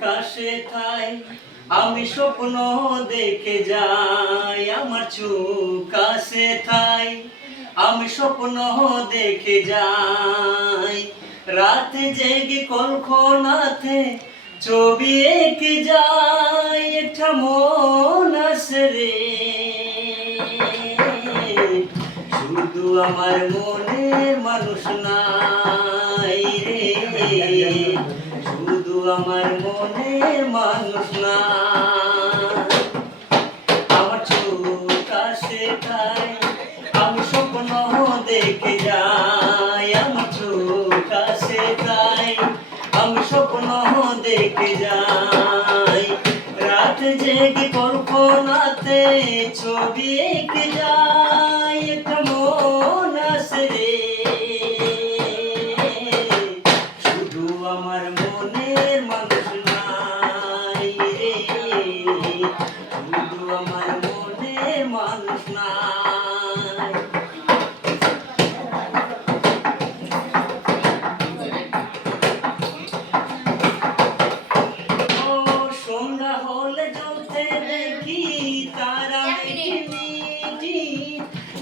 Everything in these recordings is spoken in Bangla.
আকাশে থাই আমি স্বপ্ন দেখে যাই, আমার আসে থাই আমি স্বপ্ন দেখে যাই, রাতে জেগে কল্পনাতে ছবি এঁকে যাই এটা মন আসে রে। শুধু আমার মনের মানুষ নাই রে। আমার মনের মানুষ না। আমার চোখ আসে তাই আমি স্বপ্ন দেখে যাই। আমার চোখ আসে তাই আমি স্বপ্ন দেখে যাই। রাত জেগে কল্পনাতে ছবি এঁকে যাই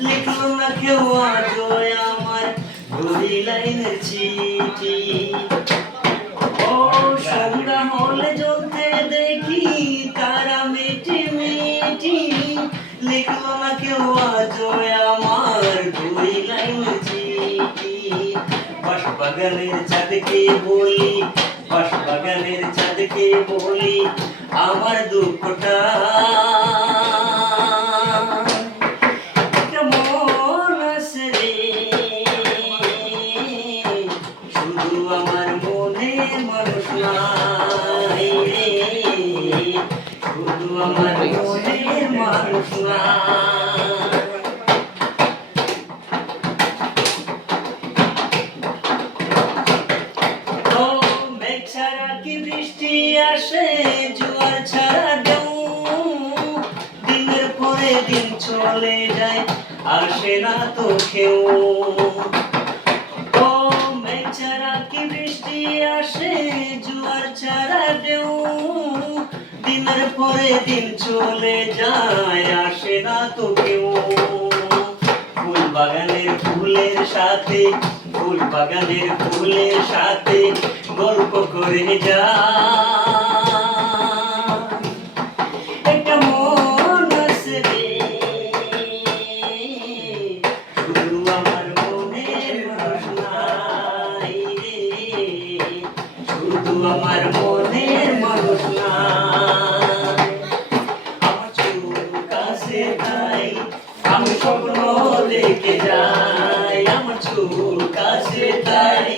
লিখলো না কেউ আজ আমার ঘড়ি লাইনের চিঠি। ও সন্ধ্যা হলে জ্বলতে দেখি তারা মিটি মিটি। লিখলো না কেউ আজ আমার ঘড়ি লাইনের চিঠি। বাগানের চাঁদকে বলি বাগানের চাঁদকে বলি, আমার দুঃখটা আসে জোয়ার ছাড়া ঢেউ দিনের পরে দিন চলে যায়, আসে না তো কেউ ছাড়া আসে, জোয়ার ছাড়া ঢেউ দিনের পরে দিন চলে যায়, আসে না তো কেউ ফুল বাগানের ফুলের সাথে ফুল বাগানের ফুলের সাথে গল্প করে যা। এটা মন শুধু আমার মনের মানুষ শুধু আমার মনের মানুষ আমার চুল কাছে তাই আমি স্বপ্ন দেখে যাই। আমার চুল কাছে তাই